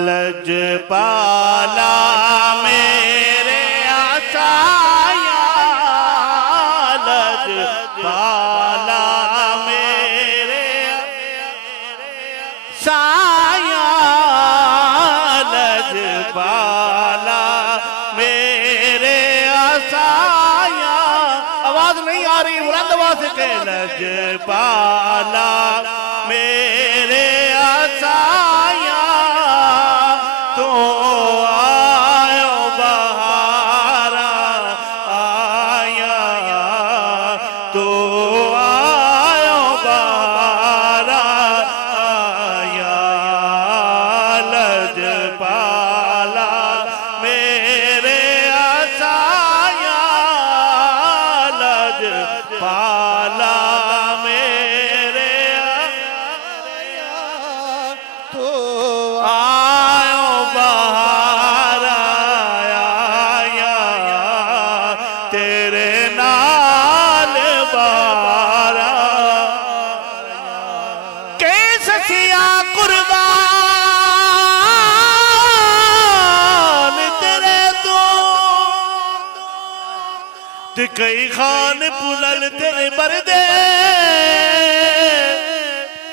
लजपाला मेरे आसाया, लजपाला मेरे साया, लजपाला मेरे आसाया। आवाज नहीं आ रही, बुलंद आवाज से लजपाला मेरे आसाया, तो आयो बहारा आया, तो आयो बहारा आया। लजपाला मेरे आसाया, लजपाला मेरे आसाया, तो आयो बहारा आया, तेरे नाल बारा के ससिया कुर्बान तेरे तो, ते कई खान पुलल तेरे बरदे,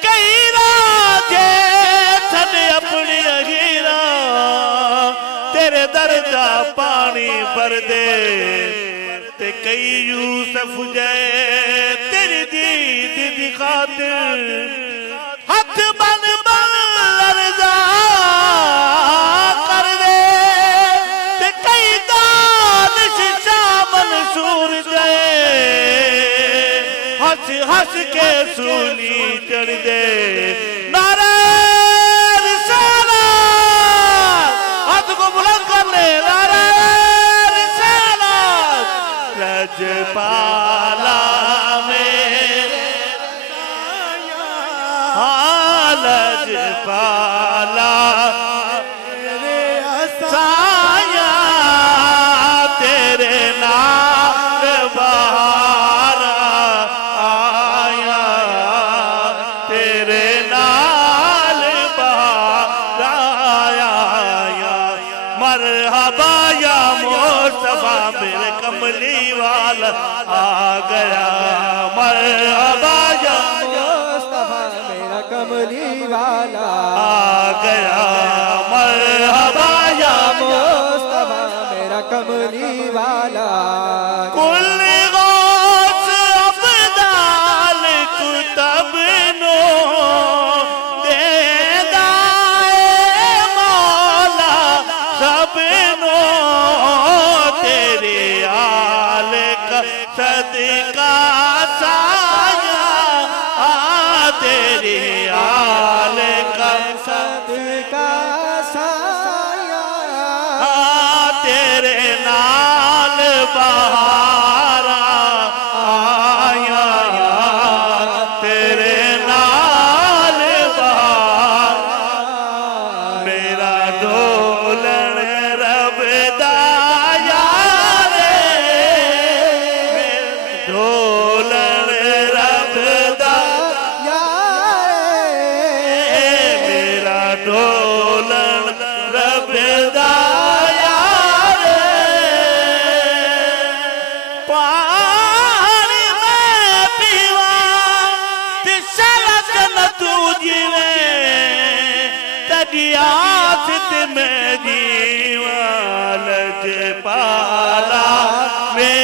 कई राजे थने अपनी अगीरा तेरे दर्दा पानी बरदे, ते कई यूसुफ जय तेरी दीद दी खातिर हथ बन बन लरजा कर दे, ते कई दानिश शाह मंसूर जय हंस हंस के सूली चढ़ दे। नारे रिसालत, हाथ को बुलंद कर ले, नारे रिसालत। लजपाला मेरे हाँ, लजपाला मेरे साया, तेरे नाल बहारा आया, तेरे नाल बहारा आया। मरहबा या मुस्तफा मेरे कमली वाला आ गया, मरहबा या मुस्तफा मेरा कमली वाला आ गया, मरहबा या मुस्तफा मेरा कमली वाला। कुल गौस अफदाल कुतब नो दे दाए मौला सब नो, तेरे आल का सदका साया, तेरे आल का सदका साया, तेरे नाल बहारा आया, तेरे नाल बहारा। मेरा ढोलन रब दा यार, ढोलन रब दा मेरा ढोलन रब दा यार। पानी में पीवा ते सलक न तू जीवे, तदिया सित में जीवा। लजपाला में